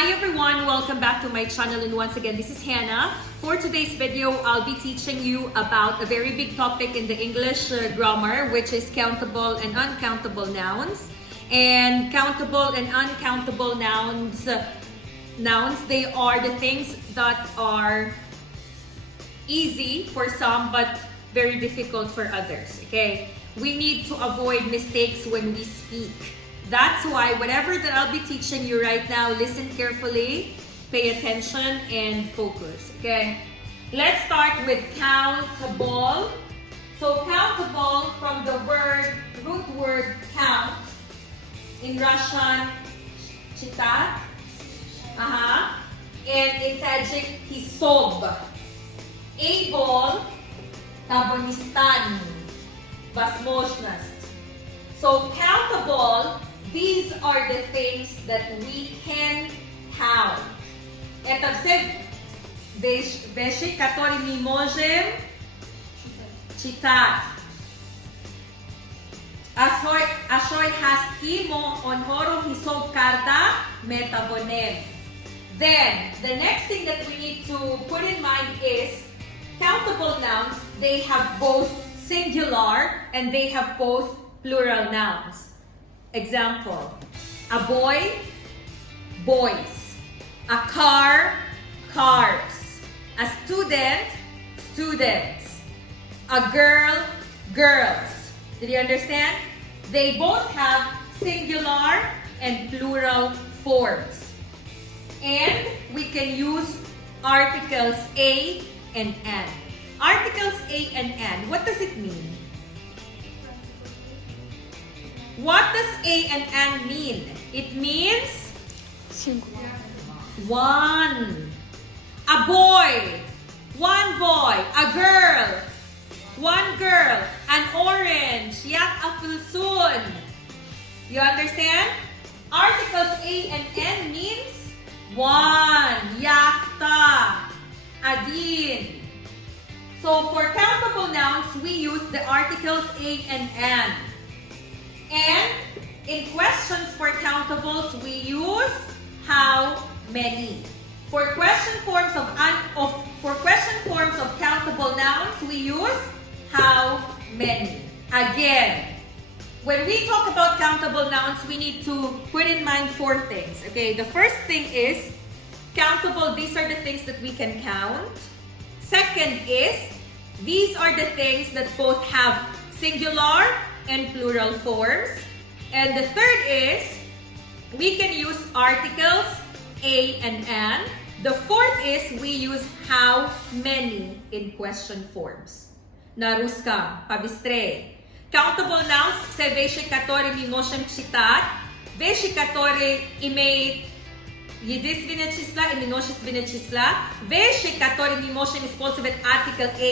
Hi everyone, welcome back to my channel, and once again this is Hannah. For today's video, I'll be teaching you about a very big topic in the English grammar, which is countable and uncountable nouns. And countable and uncountable nouns, they are the things that are easy for some but very difficult for others, okay? We need to avoid mistakes when we speak. That's why whatever that I'll be teaching you right now, listen carefully, pay attention, and focus, okay? Let's start with countable. So countable from the root word count, in Russian, читать, and in Tajik, hisob. Able, табонистан, возможность. So countable, these are the things that we can count. Это все вещи, которые мы можем читать. Ашой хаскимо онхоро хисоб карта метабонем. Then, the next thing that we need to put in mind is countable nouns, they have both singular and they have both plural nouns. Example, a boy, boys. A car, cars. A student, students. A girl, girls. Did you understand? They both have singular and plural forms. And we can use articles a and an. Articles a and an, what does it mean? What does a and an mean? It means one. A boy, one boy. A girl, one girl. An orange, yak afulsun. You understand? Articles a and n means one, yakta, adin. So for countable nouns, we use the articles a and n. And in questions for countables, we use how many. For question forms of countable nouns, we use how many. Again, when we talk about countable nouns, we need to put in mind four things. Okay, the first thing is countable. These are the things that we can count. Second is these are the things that both have singular and plural forms. And the third is we can use articles a and an. The fourth is we use how many in question forms. На русском, побыстрее. Countable nouns – все вещи, которые мы можем читать, вещи, которые имеют единственные числа и множественные числа, вещи, которые мы можем использовать article a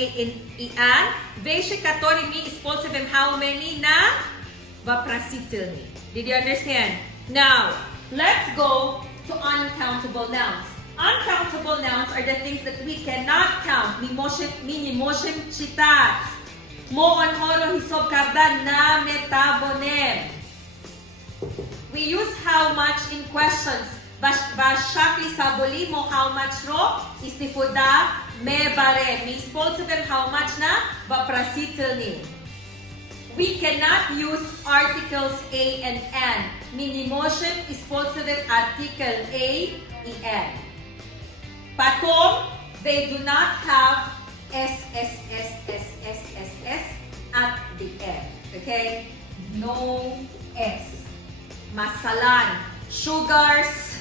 и an, вещи, которые мы используем how many на вопросительный. Did you understand? Now, let's go to uncountable nouns. Uncountable nouns are the things that we cannot count. Мы не можем читать. Мо онхоро хисоб карта на метабонем. We use how much in questions. Башакли саболи мо how much ро истифода ме баре. Мы используем how much на вопросительный. We cannot use articles a and an. Мы не можем использовать article a и n. Потом, they do not have s at the end. Okay? No s. Masalan, sugars.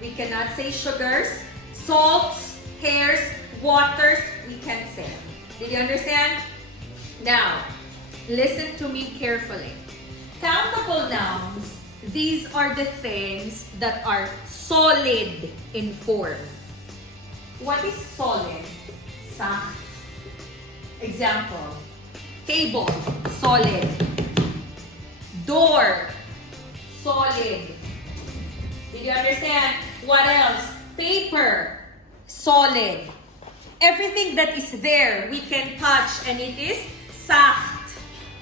We cannot say sugars. Salts, hairs, waters. We can say. Did you understand? Now, listen to me carefully. Countable nouns, these are the things that are solid in form. What is solid? Sacht. Example, table, solid. Door, solid. Did you understand? What else? Paper, solid. Everything that is there, we can touch, and it is sacht,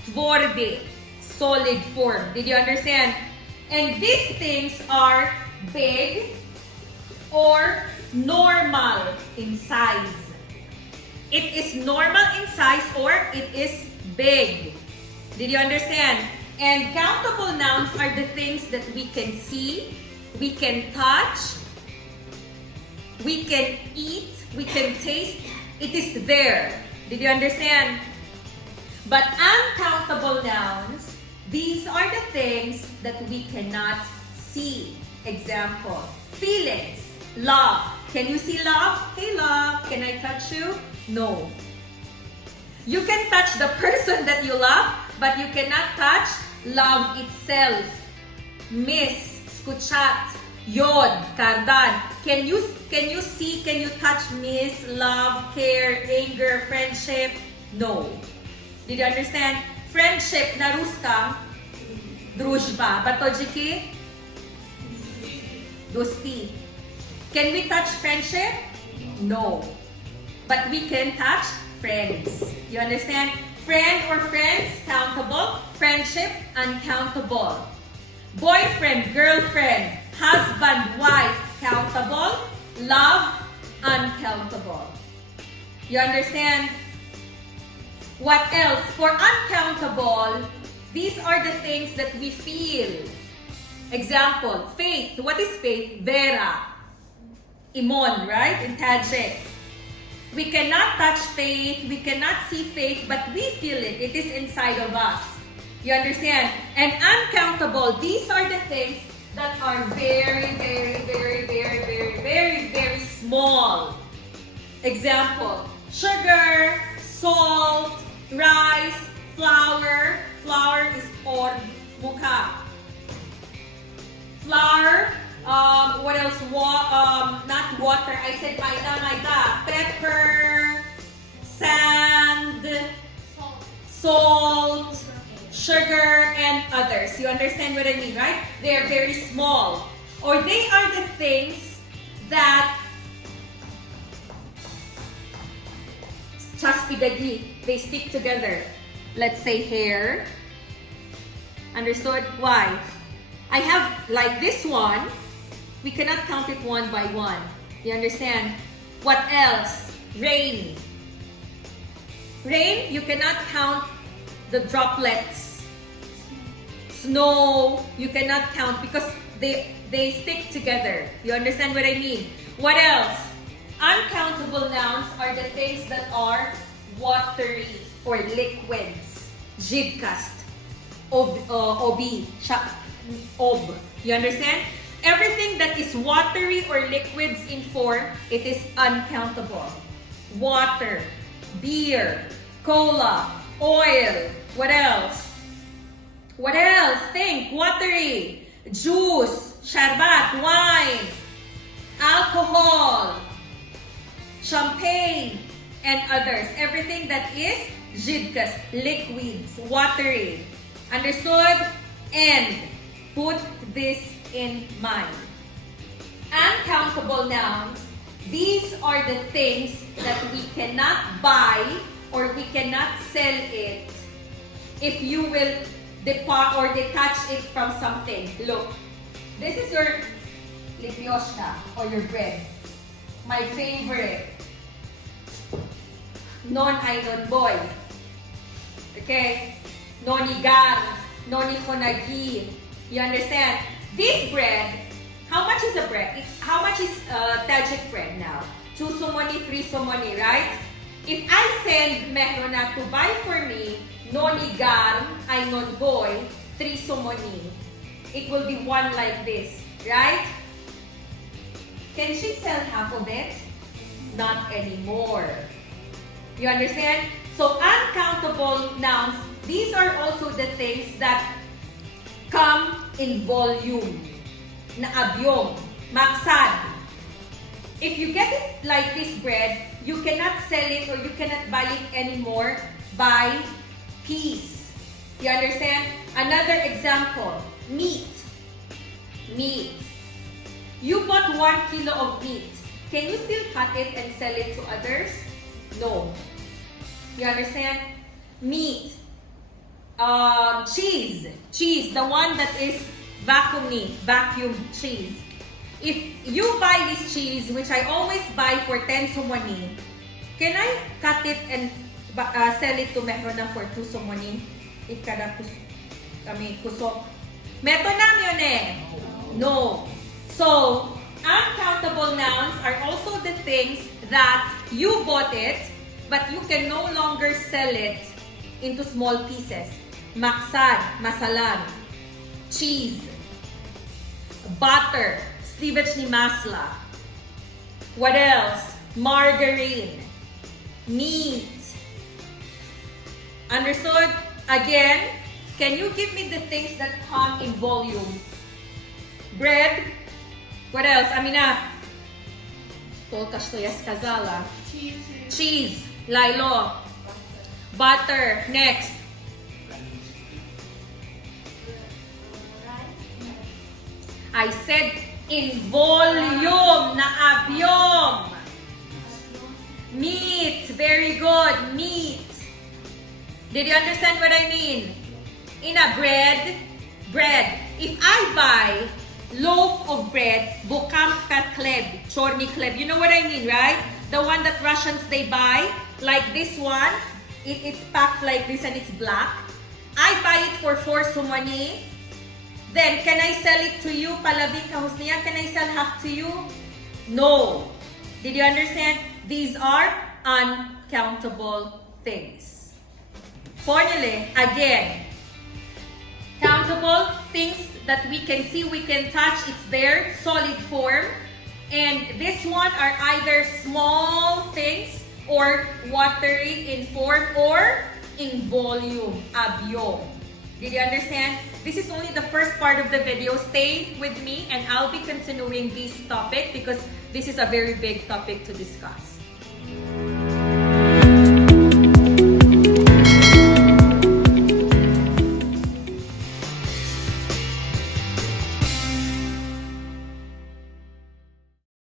tvordy, solid form. Did you understand? And these things are big, or normal in size. It is normal in size or it is big. Did you understand? And countable nouns are the things that we can see, we can touch, we can eat, we can taste. It is there. Did you understand? But uncountable nouns, these are the things that we cannot see. Example, feelings, love. Can you see love? Hey love, can I touch you? No. You can touch the person that you love, but you cannot touch love itself. Miss, skuchat, yod, kardan. Can you see, can you touch miss, love, care, anger, friendship? No. Did you understand? Friendship, naruska, drujba. Batojiki? Dosti. Can we touch friendship? No. But we can touch friends. You understand? Friend or friends, countable. Friendship, uncountable. Boyfriend, girlfriend, husband, wife, countable. Love, uncountable. You understand? What else? For uncountable, these are the things that we feel. Example, faith. What is faith? Vera. Imon, right? In Tajik. We cannot touch faith, we cannot see faith, but we feel it. It is inside of us. You understand? And uncountable, these are the things that are very, very, very, very, very, very, very small. Example, sugar, salt, rice, flour. Flour is or mukha. Flour. What else? Not water. I said maida. Pepper, sand, salt, sugar, and others. You understand what I mean, right? They are very small. Or they are the things that chaspidagi, they stick together. Let's say hair. Understood? Why? I have like this one. We cannot count it one by one. You understand? What else? Rain. Rain, you cannot count the droplets. Snow, you cannot count because they stick together. You understand what I mean? What else? Uncountable nouns are the things that are watery or liquids. Jibkast. Obi. Ob. You understand? Everything that is watery or liquids in form, it is uncountable. Water, beer, cola, oil. What else? What else? Think. Watery. Juice, sharbat, wine, alcohol, champagne, and others. Everything that is jidkas, liquids, watery. Understood? And put this in mind. Uncountable nouns, these are the things that we cannot buy or we cannot sell it if you will depart or detach it from something. Look, this is your lipyoshka or your bread. My favorite. Non-I non-boy. Okay? Nonigar, nonikonagi. You understand? This bread, how much is a bread? How much is Tajik bread now? 2 sumoni, 3 sumoni, right? If I send Mehrona to buy for me, nonigar, I non boy, 3 sumoni, it will be one like this, right? Can she sell half of it? Not anymore. You understand? So uncountable nouns, these are also the things that come in volume, na abyom, maksad. If you get it like this bread, you cannot sell it or you cannot buy it anymore by piece. You understand? Another example, meat. Meat. You bought 1 kilo of meat. Can you still cut it and sell it to others? No. You understand? Meat. Cheese. Cheese, the one that is vacuum cheese. if you buy this cheese, which I always buy for 10 sumoni, can I cut it and sell it to Metro na for 2 sumoni? Ikada kusok. Metro na yun eh. No. So, uncountable nouns are also the things that you bought it, but you can no longer sell it into small pieces. Maksad, masalan, cheese, butter, slivec ni masla. What else? Margarine, meat. Understood? Again, can you give me the things that come in volume? Bread. What else? Amina. Tolka что я сказала. Cheese. Lilo. Butter. Next. I said in volume, na abyom. Meat. Very good. Meat. Did you understand what I mean? In a bread. If I buy loaf of bread, bukam ka kleb, chorni kleb. You know what I mean, right? The one that Russians they buy, like this one. It's packed like this and it's black. I buy it for 4 sumoni. Then, can I sell it to you? Palavi kahusniya, can I sell half to you? No. Did you understand? These are uncountable things. Formula, again. Countable, things that we can see, we can touch, it's there, solid form. And this one are either small things or watery in form or in volume, abyom. Did you understand? This is only the first part of the video. Stay with me and I'll be continuing this topic because this is a very big topic to discuss.